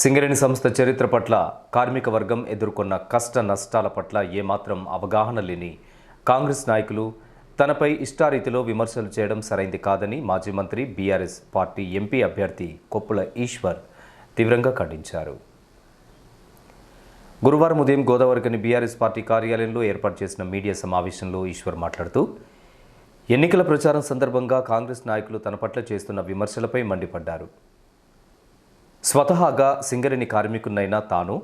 సింగరేణి సంస్థ చరిత్ర పట్ల కార్మిక వర్గం ఎదుర్కొన్న కష్ట నష్టాల పట్ల ఏమాత్రం అవగాహన లేని కాంగ్రెస్ నాయకులు తనపై ఇష్టారీతిలో విమర్శలు చేయడం సరైంది కాదని మాజీ మంత్రి బీఆర్ఎస్ పార్టీ ఎంపీ అభ్యర్థి కొప్పుల ఈశ్వర్ తీవ్రంగా ఖండించారు. గురువారం ఉదయం గోదావరికని బీఆర్ఎస్ పార్టీ కార్యాలయంలో ఏర్పాటు చేసిన మీడియా సమావేశంలో ఈశ్వర్ మాట్లాడుతూ ఎన్నికల ప్రచారం సందర్భంగా కాంగ్రెస్ నాయకులు తన పట్ల చేస్తున్న విమర్శలపై మండిపడ్డారు. స్వతహాగా సింగరేణి కార్మికునైనా తాను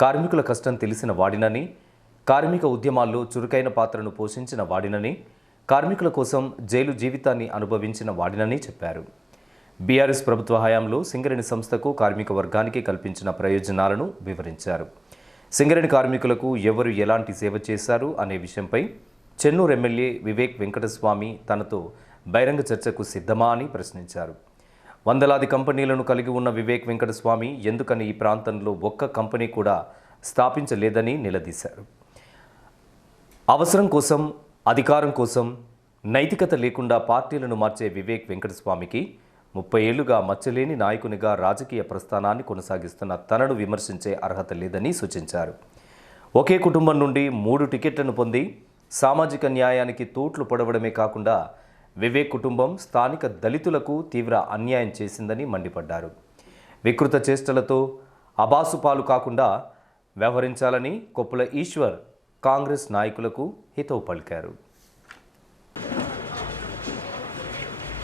కార్మికుల కష్టం తెలిసిన వాడినని కార్మిక ఉద్యమాల్లో చురుకైన పాత్రను పోషించిన వాడినని కార్మికుల కోసం జైలు జీవితాన్ని అనుభవించిన వాడినని చెప్పారు. బీఆర్ఎస్ ప్రభుత్వ హయాంలో సింగరేణి సంస్థకు కార్మిక వర్గానికి కల్పించిన ప్రయోజనాలను వివరించారు. సింగరేణి కార్మికులకు ఎవరు ఎలాంటి సేవ చేశారు అనే విషయంపై చెన్నూరు ఎమ్మెల్యే వివేక్ వెంకటస్వామి తనతో బహిరంగ చర్చకు సిద్ధమా అని ప్రశ్నించారు. వందలాది కంపెనీలను కలిగి ఉన్న వివేక్ వెంకటస్వామి ఎందుకని ఈ ప్రాంతంలో ఒక్క కంపెనీ కూడా స్థాపించలేదని నిలదీశారు. అవసరం కోసం అధికారం కోసం నైతికత లేకుండా పార్టీలను మార్చే వివేక్ వెంకటస్వామికి ముప్పై ఏళ్ళుగా మచ్చలేని నాయకునిగా రాజకీయ ప్రస్థానాన్ని కొనసాగిస్తున్న తనను విమర్శించే అర్హత లేదని సూచించారు. ఒకే కుటుంబం నుండి మూడు టికెట్లను పొంది సామాజిక న్యాయానికి తోట్లు పొడవడమే కాకుండా వివేక్ కుటుంబం స్థానిక దళితులకు తీవ్ర అన్యాయం చేసిందని మండిపడ్డారు. వికృత చేష్టలతో అబాసుపాలు కాకుండా వ్యవహరించాలని కొప్పుల ఈశ్వర్ కాంగ్రెస్ నాయకులకు హితవు పలికారు.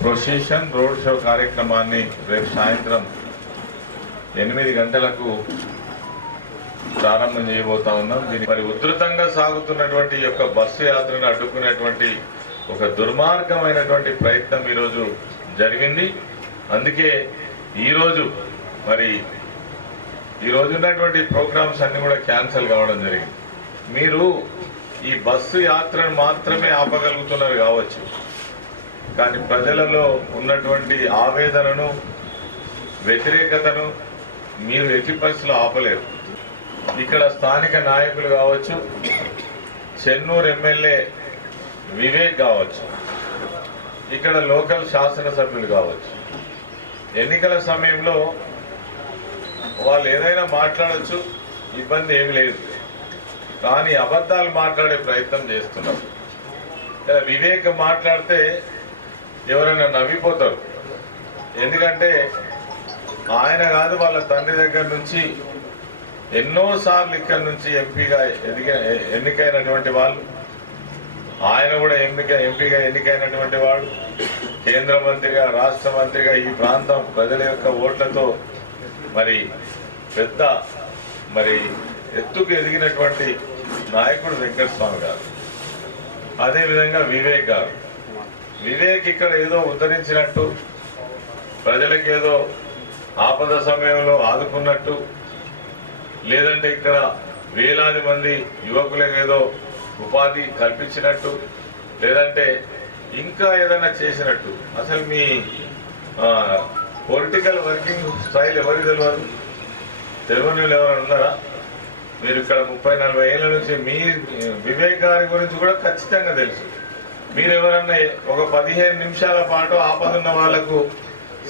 ప్రొసెషన్ రోడ్ షో కార్యక్రమాన్ని రేపు సాయంత్రం ఎనిమిది గంటలకు ప్రారంభం చేయబోతా ఉన్నాం. దీని మరి ఉధృతంగా సాగుతున్నటువంటి యొక్క బస్సు యాత్రను అడ్డుకునేటువంటి ఒక దుర్మార్గమైనటువంటి ప్రయత్నం ఈరోజు జరిగింది. అందుకే ఈరోజు మరి ఈ ఉన్నటువంటి ప్రోగ్రామ్స్ అన్ని కూడా క్యాన్సిల్ కావడం జరిగింది. మీరు ఈ బస్సు యాత్రను మాత్రమే ఆపగలుగుతున్నారు కావచ్చు. కానీ ప్రజలలో ఉన్నటువంటి ఆవేదనను వ్యతిరేకతను మీరు ఎట్టి పరిస్థితుల్లో ఆపలేరు. ఇక్కడ స్థానిక నాయకులు కావచ్చు చెన్నూరు ఎమ్మెల్యే వివేక్ కావచ్చు. ఇక్కడ లోకల్ శాసనసభ్యులు కావచ్చు. ఎన్నికల సమయంలో వాళ్ళు ఏదైనా మాట్లాడచ్చు ఇబ్బంది ఏమి లేదు. కానీ అబద్ధాలు మాట్లాడే ప్రయత్నం చేస్తున్నారు. ఇలా వివేక్ మాట్లాడితే ఎవరైనా నవ్విపోతారు. ఎందుకంటే ఆయన కాదు వాళ్ళ తండ్రి దగ్గర నుంచి ఎన్నోసార్లు ఇక్కడ నుంచి ఎంపీగా ఎదిగిన ఎన్నికైనటువంటి వాళ్ళు. ఆయన కూడా ఎన్నిక ఎంపీగా ఎన్నికైనటువంటి వాడు. కేంద్ర మంత్రిగా రాష్ట్ర మంత్రిగా ఈ ప్రాంతం ప్రజల యొక్క ఓట్లతో మరి పెద్ద మరి ఎత్తుకు ఎదిగినటువంటి నాయకుడు వెంకటస్వామి గారు. అదేవిధంగా వివేక్ గారు. వివేక్ ఇక్కడ ఏదో ఉద్ధరించినట్టు ప్రజలకు ఏదో ఆపద సమయంలో ఆదుకున్నట్టు లేదంటే ఇక్కడ వేలాది మంది యువకులకు ఏదో ఉపాధి కల్పించినట్టు లేదంటే ఇంకా ఏదైనా చేసినట్టు. అసలు మీ పొలిటికల్ వర్కింగ్ స్టైల్ ఎవరికి తెలియదు తెలియని వాళ్ళు ఎవరైనా ఉన్నారా? మీరు ఇక్కడ ముప్పై నలభై ఏళ్ళ నుంచి మీ వివేక్ గారి గురించి కూడా ఖచ్చితంగా తెలుసు. మీరు ఎవరన్నా ఒక పదిహేను నిమిషాల పాటు ఆపదున్న వాళ్ళకు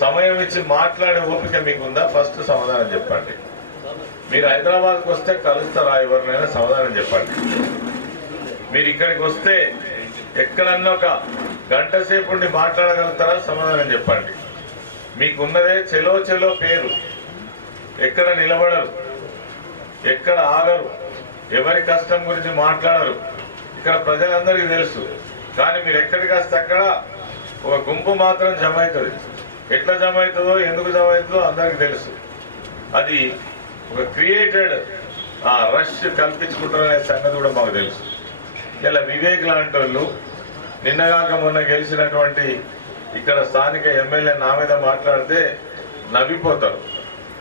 సమయం ఇచ్చి మాట్లాడే ఓపిక మీకుందా? ఫస్ట్ సమాధానం చెప్పండి. మీరు హైదరాబాద్కి వస్తే కలుస్తారా? ఎవరినైనా సమాధానం చెప్పండి. మీరు ఇక్కడికి వస్తే ఎక్కడన్నా ఒక గంట సేపు ఉండి మాట్లాడగలుగుతారా? సమాధానం చెప్పండి. మీకున్నదే చెలో చెలో పేరు. ఎక్కడ నిలబడరు. ఎక్కడ ఆగరు. ఎవరి కష్టం గురించి మాట్లాడరు. ఇక్కడ ప్రజలందరికీ తెలుసు. కానీ మీరు ఎక్కడికి వస్తే అక్కడ ఒక గుంపు మాత్రం జమ అవుతుంది ఎట్లా జమ అవుతుందో ఎందుకు జమ అవుతుందో అందరికీ తెలుసు. అది ఒక క్రియేటెడ్ రష్ కల్పించుకుంటారనే సంగతి కూడా మాకు తెలుసు. ఇలా వివేక్ లాంటి వాళ్ళు నిన్నగాక మొన్న గెలిచినటువంటి ఇక్కడ స్థానిక ఎమ్మెల్యే నా మీద మాట్లాడితే నవ్విపోతారు.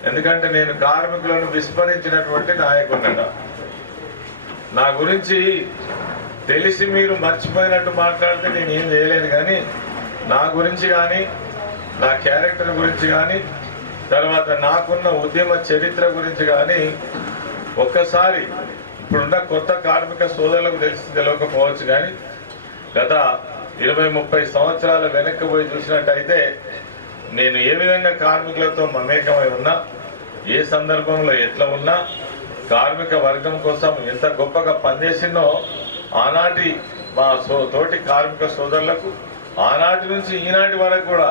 ఎందుకంటే నేను కార్మికులను విస్మరించినటువంటి నాయకుడినట నా గురించి తెలిసి మీరు మర్చిపోయినట్టు మాట్లాడితే నేను ఏం చేయలేను కానీ నా గురించి కానీ నా క్యారెక్టర్ గురించి కానీ తర్వాత నాకున్న ఉద్యమ చరిత్ర గురించి కానీ ఒక్కసారి ఇప్పుడున్న కొత్త కార్మిక సోదరులకు తెలిసి తెలియకపోవచ్చు కానీ గత ఇరవై ముప్పై సంవత్సరాల వెనక్కి పోయి చూసినట్టయితే నేను ఏ విధంగా కార్మికులతో మమేకమై ఉన్నా ఏ సందర్భంలో ఎట్లా ఉన్నా కార్మిక వర్గం కోసం ఎంత గొప్పగా పనిచేసిందో ఆనాటి మా సో తోటి కార్మిక సోదరులకు ఆనాటి నుంచి ఈనాటి వరకు కూడా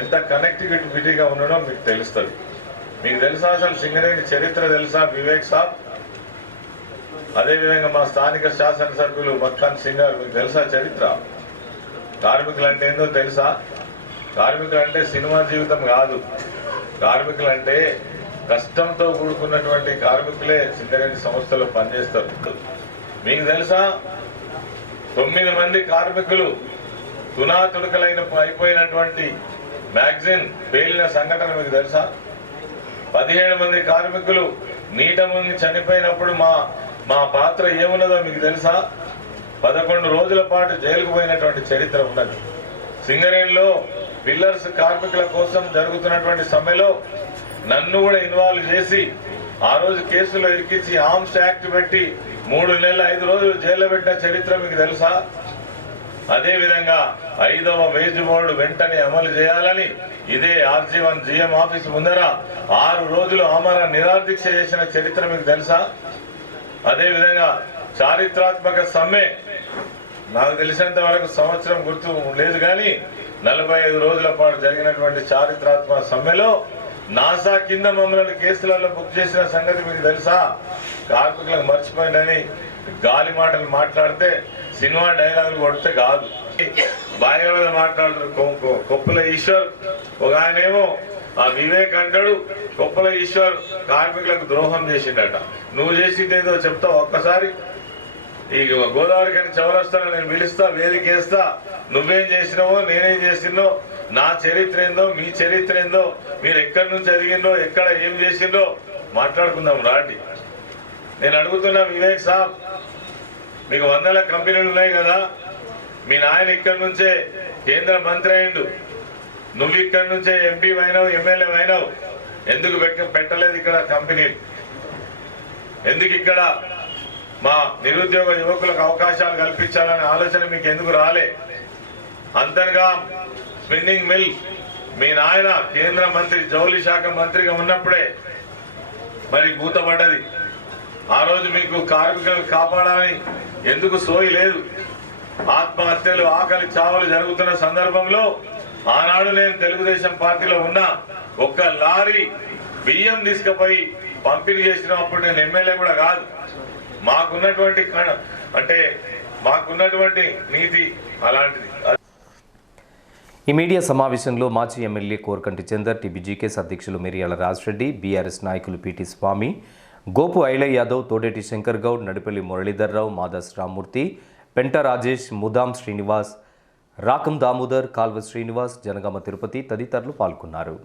ఎంత కనెక్టివిటీగా ఉండడం మీకు తెలుస్తుంది. మీకు తెలుసా అసలు సింగరేణి చరిత్ర తెలుసా? వివేక్ సాబ్ అదేవిధంగా మా స్థానిక శాసనసభ్యులు మక్కాన్ సింగ్ గారు మీకు తెలుసా చరిత్ర? కార్మికులు అంటే ఏందో తెలుసా? కార్మికులు అంటే సినిమా జీవితం కాదు. కార్మికులు అంటే కష్టంతో కూడుకున్నటువంటి కార్మికులే సింగరేణి సంస్థలో పనిచేస్తారు. మీకు తెలుసా? తొమ్మిది మంది కార్మికులు తునాతుడుకలైన అయిపోయినటువంటి మ్యాగజిన్ పేలిన సంఘటన మీకు తెలుసా? పదిహేడు మంది కార్మికులు నీట ముందు చనిపోయినప్పుడు మా మా పాత్ర ఏమున్నదో మీకు తెలుసా? పదకొండు రోజుల పాటు జైలుకు పోయినటువంటి చరిత్ర ఉన్నది. సింగరేణిలో పిల్లర్స్ కార్మికుల కోసం జరుగుతున్నటువంటి సమ్మెలో నన్ను కూడా ఇన్వాల్వ్ చేసి ఆ రోజు కేసులో ఇరికించి ఆర్మ్స్ యాక్ట్ పెట్టి మూడు నెలలు ఐదు రోజులు జైల్లో పెట్టిన చరిత్ర మీకు తెలుసా? అదేవిధంగా ఐదవ వేజ్ బోర్డు వెంటనే అమలు చేయాలని ఇదే ఆర్జీ వన్ జిఎం ఆఫీస్ ముందర ఆరు రోజులు ఆమరణ నిరాదీక్ష చేసిన చరిత్ర మీకు తెలుసా? అదే విధంగా చారిత్రాత్మక సమ్మె నాకు తెలిసినంత వరకు సంవత్సరం గుర్తు లేదు కానీ నలభై ఐదు రోజుల పాటు జరిగినటువంటి చారిత్రాత్మక సమ్మెలో నాసా కింద మమ్మల్ని కేసులలో బుక్ చేసిన సంగతి మీకు తెలుసా? కార్మికులకు మర్చిపోయిందని గాలి మాటలు మాట్లాడితే సినిమా డైలాగులు కొడితే కాదు. బాగా మీద మాట్లాడుతారు కొ- కొప్పుల ఈశ్వర్. ఒక ఆయనేమో ఆ వివేక్ అంటాడు. కొప్పుల ఈశ్వర్ కార్మికులకు ద్రోహం చేసిండట. నువ్వు చేసింది ఏదో చెప్తావు ఒక్కసారి. ఈ గోదావరి కానీ చవరస్తాను నేను పిలుస్తా వేదికేస్తా నువ్వేం చేసినావో నేనేం చేసినో నా చరిత్ర ఏందో మీ చరిత్ర ఏందో మీరు ఎక్కడి నుంచి ఎదిగిందో ఎక్కడ ఏం చేసిందో మాట్లాడుకుందాం రాండి. నేను అడుగుతున్నా వివేక్ సాబ్ మీకు వందల కంపెనీలు ఉన్నాయి కదా. మీ నాయన ఇక్కడి నుంచే కేంద్ర మంత్రి అయిండు నువ్వు ఇక్కడి నుంచే ఎంపీ అయినావు ఎమ్మెల్యే అయినావు. ఎందుకు పెట్ట- పెట్టలేదు ఇక్కడ కంపెనీలు ఎందుకు ఇక్కడ మా నిరుద్యోగ యువకులకు అవకాశాలు కల్పించాలనే ఆలోచన మీకు ఎందుకు రాలే? అంతగా స్పిన్నింగ్ మిల్ మీ నాయన కేంద్ర మంత్రి జౌలి శాఖ మంత్రిగా ఉన్నప్పుడే మరి భూతపడ్డది ఆ రోజు మీకు కార్మికులను కాపాడాలని ఎందుకు సోయి లేదు? ఆత్మహత్యలు ఆకలి చావులు జరుగుతున్న సందర్భంలో ఆనాడు నేను తెలుగుదేశం పార్టీలో ఉన్న ఒక్క లారీ బియ్యం తీసుకుపోయి పంపిణీ చేసినప్పుడు నేను ఎమ్మెల్యే కూడా కాదు. మాకున్నటువంటి అంటే మాకున్నటువంటి నీతి అలాంటిది. ఈ మీడియా సమావేశంలో మాజీ ఎమ్మెల్యే కోరకంటి చందర్ టీబీజీకేస్ అధ్యక్షులు మిరియాల రాజరెడ్డి బీఆర్ఎస్ నాయకులు పిటి స్వామి గోపు ఐలయ్య యాదవ్ తోడేటి శంకర్ గౌడ్ నడిపల్లి మురళీధర్రావు మాదాస్ రామ్మూర్తి పెంట రాజేష్ ముదాం శ్రీనివాస్ రాకం దామోదర్ కాల్వ శ్రీనివాస్ జనగామ తిరుపతి తదితరులు పాల్గొన్నారు.